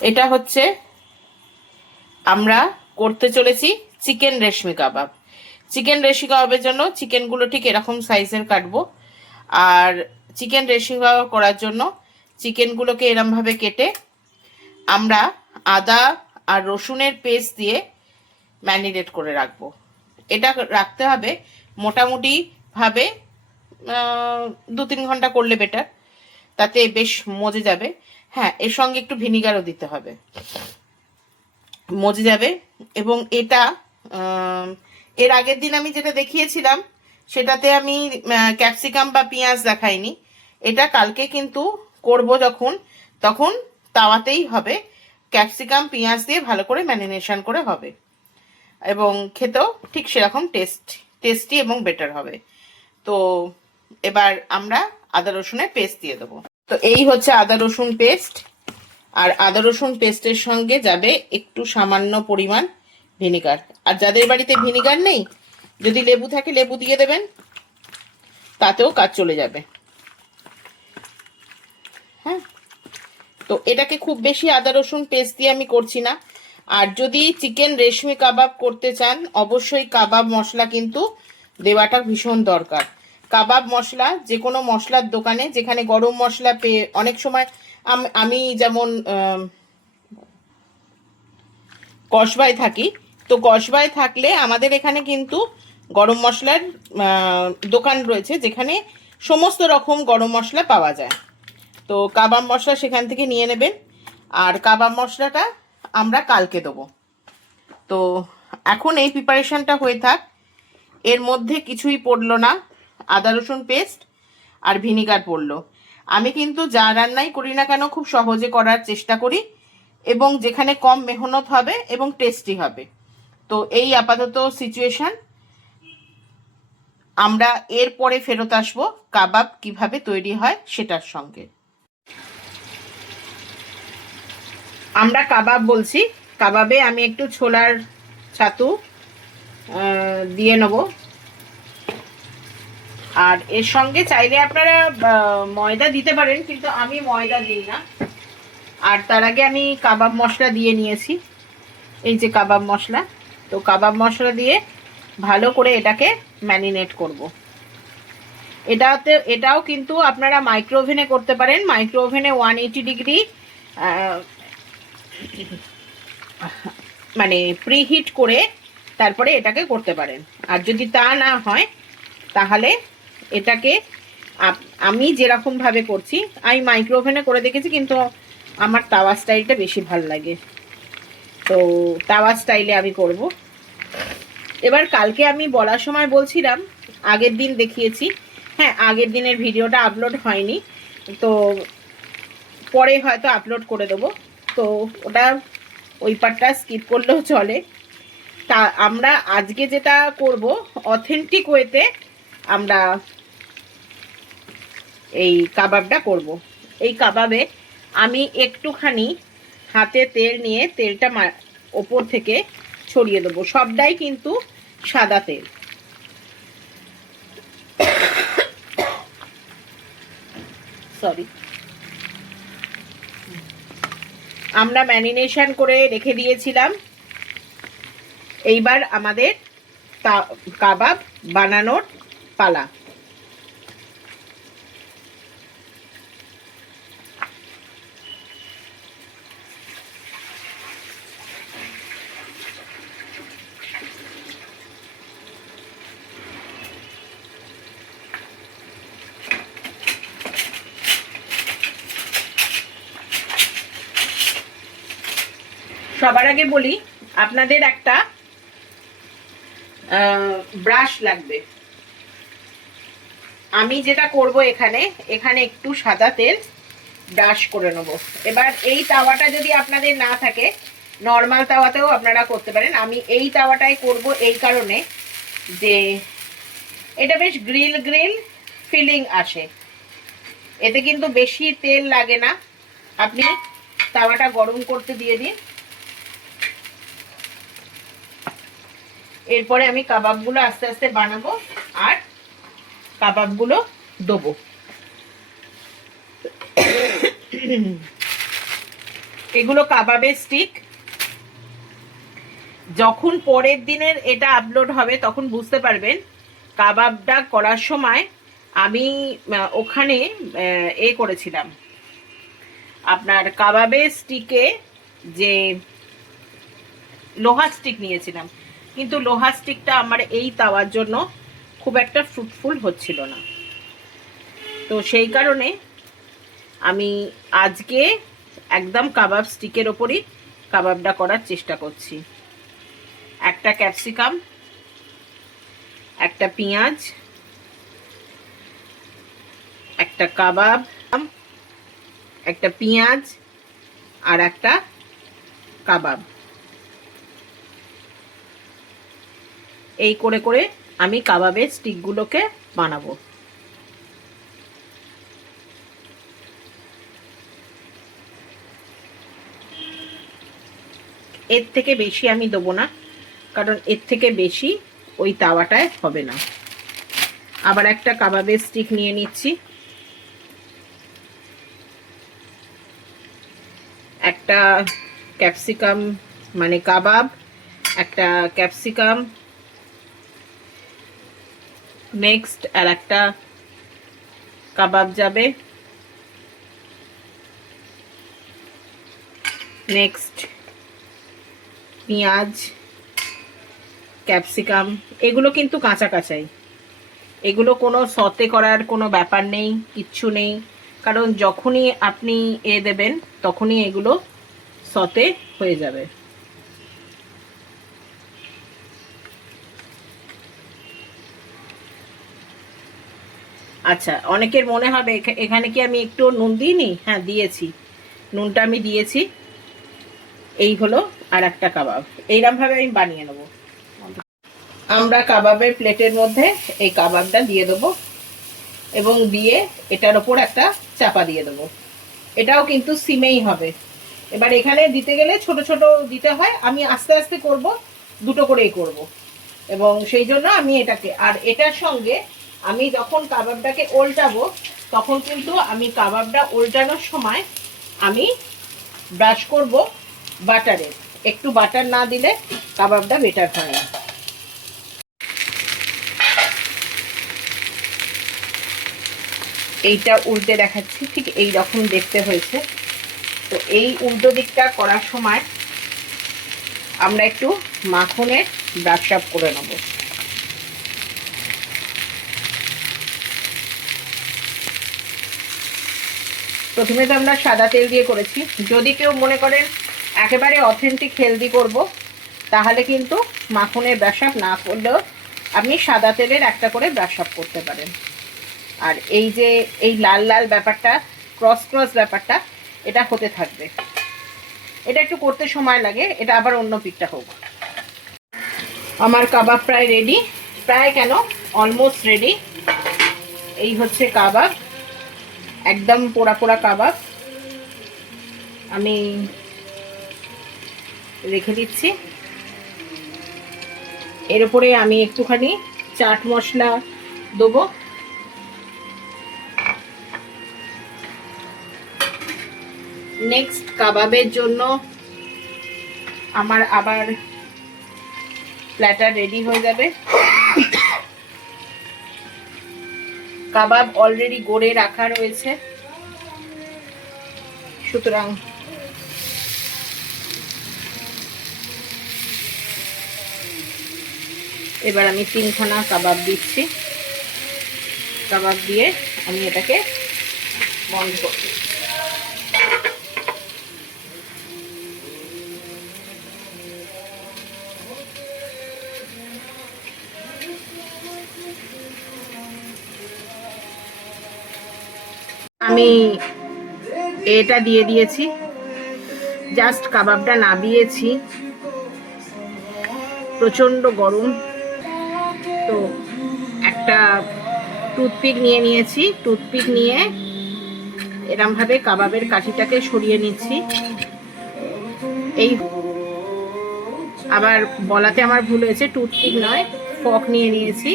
এটা হচ্ছে আমরা করতে চলেছি চিকেন রেশমি কাবাব। চিকেন রেশমি কাবাবের জন্য চিকেনগুলো ঠিক এরকম সাইজের কাটবো। আর চিকেন রেশমি কাবাব করার জন্য চিকেনগুলোকে এরমভাবে কেটে আমরা আদা আর রসুনের পেস্ট দিয়ে ম্যারিনেট করে রাখবো। এটা রাখতে হবে মোটামুটি ভাবে 2-3 ঘন্টা করলে বেটার, তাতে বেশ মজে যাবে। হ্যাঁ, এর সঙ্গে একটু ভিনিগারও দিতে হবে, মজে যাবে। এবং এটা এর আগের দিন আমি যেটা দেখিয়েছিলাম সেটাতে আমি ক্যাপসিকাম বা পেঁয়াজ দেখাইনি। এটা কালকে কিন্তু করব যখন, তখন তাওয়াতেই হবে, ক্যাপসিকাম পেঁয়াজ দিয়ে ভালো করে ম্যারিনেশন করে হবে এবং খেতেও ঠিক সেরকম টেস্টি এবং বেটার হবে। তো এবার আমরা আদা রসুনের পেস্ট দিয়ে দেবো। তো এই হচ্ছে আদা রসুন পেস্ট, আর আদা রসুন পেস্টের সঙ্গে যাবে একটু সামান্য পরিমাণ ভিনিগার। আর যাদের বাড়িতে ভিনিগার নেই, যদি লেবু থাকে লেবু দিয়ে দেবেন, তাতেও কাজ চলে যাবে। হ্যাঁ, তো এটাকে খুব বেশি আদা রসুন পেস্ট দিয়ে আমি করছি না। আর যদি চিকেন রেশমি কাবাব করতে চান, অবশ্যই কাবাব মশলা কিন্তু দেওয়াটা ভীষণ দরকার। কাবাব মশলা যে কোনো মশলার দোকানে, যেখানে গরম মশলা পেয়ে অনেক সময় আমি যেমন কসবায় থাকি, তো কসবায় থাকলে আমাদের এখানে কিন্তু গরম মশলার দোকান রয়েছে যেখানে সমস্ত রকম গরম মশলা পাওয়া যায়। তো কাবাব মশলা সেখান থেকে নিয়ে নেবেন। আর কাবাব মশলাটা আমরা কালকে দেবো। তো এখন এই প্রিপারেশনটা হয়ে থাক। এর মধ্যে কিছুই পড়লো না, আদা রসুন পেস্ট আর ভিনিগার পড়লো। আমি কিন্তু যা রান্নাই করি না কেন খুব সহজে করার চেষ্টা করি, এবং যেখানে কম মেহনত হবে এবং টেস্টি হবে। তো এই আপাতত সিচুয়েশন। আমরা এরপরে ফেরত আসবো কাবাব কিভাবে তৈরি হয় সেটার সঙ্গে। আমরা কাবাব বলছি, কাবাবে আমি একটু ছোলার ছাতু দিয়ে নেব। আর এর সঙ্গে চাইলে আপনারা ময়দা দিতে পারেন, কিন্তু আমি ময়দা দিই না। আর তার আগে আমি কাবাব মশলা দিয়ে নিয়েছি, এই যে কাবাব মশলা। তো কাবাব মশলা দিয়ে ভালো করে এটাকে ম্যারিনেট করব। এটাও কিন্তু আপনারা মাইক্রো ওভেনে করতে পারেন। মাইক্রো ওভেনে 180 ডিগ্রি মানে প্রিহিট করে তারপরে এটাকে করতে পারেন। আর যদি তা না হয় তাহলে এটাকে আমি যেরকমভাবে করছি, আমি মাইক্রো ওভেনে করে দেখেছি, কিন্তু আমার তাওয়া স্টাইলটা বেশি ভাল লাগে, তো তাওয়া স্টাইলে আমি করব। এবার কালকে আমি বলার সময় বলছিলাম আগের দিন দেখিয়েছি। হ্যাঁ, আগের দিনের ভিডিওটা আপলোড হয়নি, তো পরে হয়তো আপলোড করে দেবো। তো ওটা ওই পার্টটা স্কিপ করলেও চলে। তা আমরা আজকে যেটা করব অথেন্টিক ওয়েতে আমরা এই কাবাবটা করব। এই কাবাবে আমি একটুখানি হাতে তেল নিয়ে তেলটা ওপর থেকে ছড়িয়ে দেবো। সবটাই কিন্তু সাদা তেল। সরি, আমরা ম্যারিনেশন করে রেখে দিয়েছিলাম। এইবার আমাদের কাবাব বানানোর পালা। সবার আগে বলি, আপনাদের একটা ব্রাশ লাগবে। আমি যেটা করব এখানে একটু সাদা তেল ব্রাশ করে নেব। এবার এই তাওয়াটা যদি আপনাদের না থাকে, নর্মাল তাওয়াতেও আপনারা করতে পারেন। আমি এই তাওয়াটাই করব এই কারণে যে এটা বেশ গ্রিল গ্রিল ফিলিং আসে, এতে কিন্তু বেশি তেল লাগে না। আপনি তাওয়াটা গরম করতে দিয়ে দিন। এরপরে আমি কাবাবগুলো আস্তে আস্তে বানাবো আর কাবাবগুলো দেবো। এগুলো কাবাবের স্টিক। যখন পরের দিনের এটা আপলোড হবে তখন বুঝতে পারবেন কাবাবটা করার সময় আমি ওখানে করেছিলাম আপনার কাবাবের স্টিকে যে লোহা স্টিক নিয়েছিলাম, কিন্তু লোহা স্টিকটা আমার এই তাওয়ার জন্য খুব একটা ফ্রুটফুল হচ্ছিল না। তো সেই কারণে আমি আজকে একদম কাবাব স্টিকের ওপরই কাবাবটা করার চেষ্টা করছি। একটা ক্যাপসিকাম, একটা পেঁয়াজ, একটা কাবাব, একটা পেঁয়াজ আর একটা কাবাব, এই করে করে আমি কাবাবের স্টিকগুলোকে বানাবো। এর থেকে বেশি আমি দেবো না, কারণ এর থেকে বেশি ওই তাওয়াটায় হবে না। আবার একটা কাবাবের স্টিক নিয়ে নিচ্ছি, একটা ক্যাপসিকাম মানে কাবাব, একটা ক্যাপসিকাম, নেক্সট আর একটা কাবাব যাবে, নেক্সট পেঁয়াজ, ক্যাপসিকাম। এগুলো কিন্তু কাঁচা কাঁচাই, এগুলো কোনো সতে করার কোনো ব্যাপার নেই, কিচ্ছু নেই, কারণ যখনই আপনি দেবেন তখনই এগুলো সতে হয়ে যাবে। আচ্ছা, অনেকের মনে হবে এখানে কি আমি একটু নুন দিইনি? হ্যাঁ দিয়েছি, নুনটা আমি দিয়েছি। এই হলো আর একটা কাবাব, এইরকমভাবে আমি বানিয়ে নেব। আমরা কাবাবের প্লেটের মধ্যে এই কাবাবটা দিয়ে দেবো এবং দিয়ে এটার ওপর একটা চাপা দিয়ে দেবো। এটাও কিন্তু সিমেই হবে। এবার এখানে দিতে গেলে ছোট ছোট দিতে হয়, আমি আস্তে আস্তে করব, দুটো করেই করব, এবং সেই জন্য আমি এটাকে আর এটার সঙ্গে আমি যখন কাবাবটাকে উল্টাবো তখন কিন্তু আমি কাবাবটা উল্টানোর সময় আমি ব্রাশ করব বাটারে। একটু বাটার না দিলে কাবাবটা বেটার হয় না। এইটা উল্টে দেখাচ্ছি, ঠিক এই রকম দেখতে হয়েছে। তো এই উল্টো দিকটা করার সময় আমরা একটু মাখনের ব্রাশ আপ করে নেব। প্রথমে তো আমরা সাদা তেল দিয়ে করেছি। যদি কেউ মনে করেন একেবারে অথেন্টিক হেলদি করব, তাহলে কিন্তু মাখনের ব্রাশ আপ না করলেও আপনি সাদা তেলের একটা করে ব্রাশ আপ করতে পারেন। আর এই যে এই লাল লাল ব্যাপারটা, ক্রস ক্রস ব্যাপারটা, এটা হতে থাকবে। এটা একটু করতে সময় লাগে, এটা আবার অন্য পিঠটা হোক। আমার কাবাব প্রায় রেডি, প্রায় কেন অলমোস্ট রেডি। এই হচ্ছে কাবাব, একদম পোড়া পোড়া কাবাব। আমি রেখে দিচ্ছি। এর উপরে আমি একটুখানি চাট মশলা দেবো। নেক্সট কাবাবের জন্য আমার আবার প্ল্যাটার রেডি হয়ে যাবে। কাবাব অলরেডি গড়ে রাখা রয়েছে, সুতরাং এবার আমি 3খানা কাবাব দিচ্ছি। কাবাব দিয়ে আমি এটাকে বন্ধ করছি। আমি এটা দিয়ে দিয়েছি, জাস্ট কাবাবটা নাবিয়েছি। প্রচণ্ড গরম, তো একটা টুথপিক নিয়ে নিয়েছি। টুথপিক নিয়ে এরমভাবে কাবাবের কাঠিটাকে সরিয়ে নিচ্ছি। এই আবার বলাতে আমার ভুল হয়েছে, টুথপিক নয়, ফক নিয়ে নিয়েছি।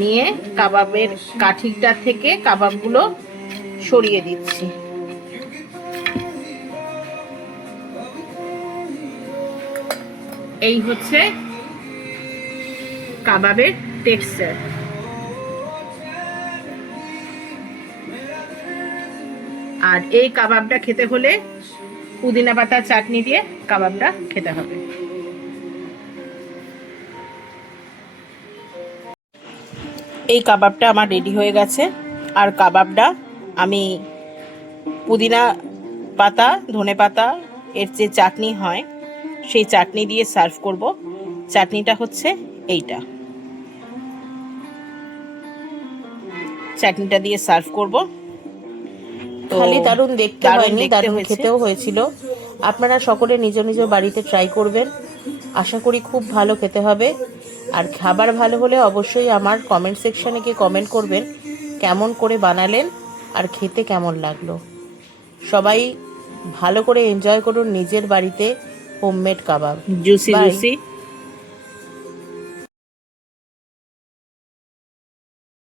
নিয়ে কাবাবের কাঠিটা থেকে কাবাবগুলো সরিয়ে দিচ্ছি। এই হচ্ছে কাবাবের টেক্সচার। আর এই কাবাবটা খেতে হলে পুদিনা পাতা চাটনি দিয়ে কাবাবটা খেতে হবে। এই কাবাবটা আমার রেডি হয়ে গেছে। আর কাবাবটা আমি পুদিনা পাতা, ধনে পাতা এর যে চাটনি হয় সেই চাটনি দিয়ে সার্ভ করব। চাটনিটা হচ্ছে এইটা, চাটনিটা দিয়ে সার্ভ করব। খালি দারুণ দেখতে হয়নি, দারুণ খেতেও হয়েছিল। আপনারা সকলে নিজ নিজ বাড়িতে ট্রাই করবেন, আশা করি খুব ভালো খেতে হবে। আর খাবার ভালো হলে অবশ্যই আমার কমেন্ট সেকশনে গিয়ে কমেন্ট করবেন কেমন করে বানালেন আর খেতে কেমন লাগলো। সবাই ভালো করে এনজয় করুন নিজের বাড়িতে হোমমেড কাবাব। Juicy juicy.